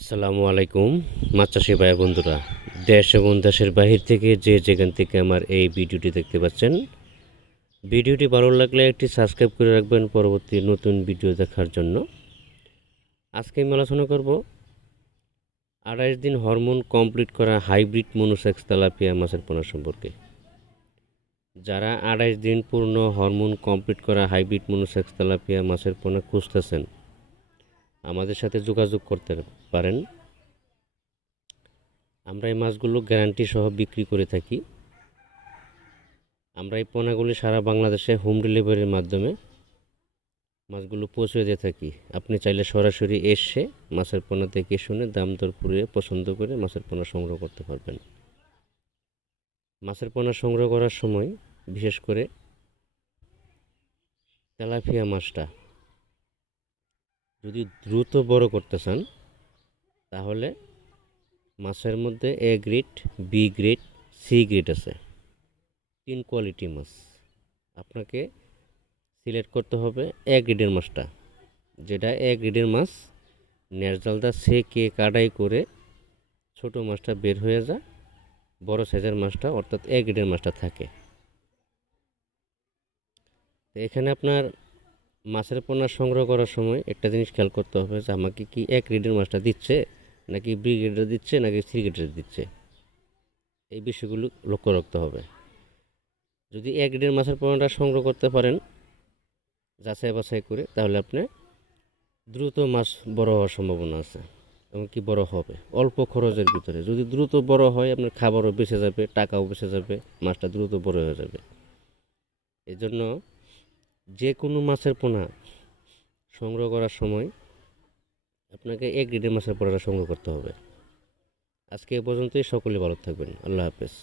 আসসালামু আলাইকুম মাছ চাষি ভাই বন্ধুরা, দেশ এবং দেশের বাহির থেকে যে যেখান থেকে আমার এই ভিডিওটি দেখতে পাচ্ছেন, ভিডিওটি ভালো লাগলে একটি সাবস্ক্রাইব করে রাখবেন পরবর্তী নতুন ভিডিও দেখার জন্য। আজকে আমি আলোচনা করব 28 দিন হরমোন কমপ্লিট করা হাইব্রিড মনোসেক্স তেলাপিয়া মাছের পোনা সম্পর্কে। যারা 28 দিন পূর্ণ হরমোন কমপ্লিট করা হাইব্রিড মনোসেক্স তেলাপিয়া মাছের পোনা খুঁজতেছেন, আমাদের সাথে যোগাযোগ করতে পারেন। আমরা এই মাছগুলো গ্যারান্টি সহ বিক্রি করে থাকি। আমরা এই পোনাগুলি সারা বাংলাদেশে হোম ডেলিভারির মাধ্যমে মাছগুলো পৌঁছে দিয়ে থাকি। আপনি চাইলে সরাসরি এসে মাছের পোনা দেখে শুনে দাম দর পুড়িয়ে পছন্দ করে মাছের পোনা সংগ্রহ করতে পারবেন। মাছের পোনা সংগ্রহ করার সময় বিশেষ করে তেলাপিয়া মাছটা যদি দ্রুত বড় করতে চান, তাহলে মাছের মধ্যে A grade, B grade, C grade আছে। 3 কোয়ালিটি মাছ আপনাকে সিলেক্ট করতে হবে। এ গ্রেডের মাছটা, যেটা এ গ্রেডের মাছ, ন্যাচারালটা সেকে কাটাই করে ছোট মাছটা বের হয়ে যায়, বড় সাইজের মাছটা অর্থাৎ এ গ্রেডের মাছটা থাকে। তো এখানে আপনার মাছের পোনা সংগ্রহ করার সময় একটা জিনিস খেয়াল করতে হবে যে আমাকে কি এ গ্রেডের মাছটা দিচ্ছে, নাকি বি গ্রেডের দিচ্ছে, নাকি সি গ্রেডের দিচ্ছে। এই বিষয়গুলো লক্ষ্য রাখতে হবে। যদি এ গ্রেডের মাছের পোনাটা সংগ্রহ করতে পারেন যাচাই বাছাই করে, তাহলে আপনি দ্রুত মাছ বড় হওয়ার সম্ভাবনা আছে, এমনকি বড় হবে অল্প খরচের ভিতরে। যদি দ্রুত বড় হয়, আপনার খাবারও বেঁচে যাবে, টাকাও বেঁচে যাবে, মাছটা দ্রুত বড় হয়ে যাবে। এই জন্য যে কোনো মাছের পোনা সংগ্রহ করার সময় আপনাকে এক গ্রেডের মাছের পোনাটা সংগ্রহ করতে হবে। আজকে এ পর্যন্তই। সকলে ভালো থাকবেন। আল্লাহ হাফেজ।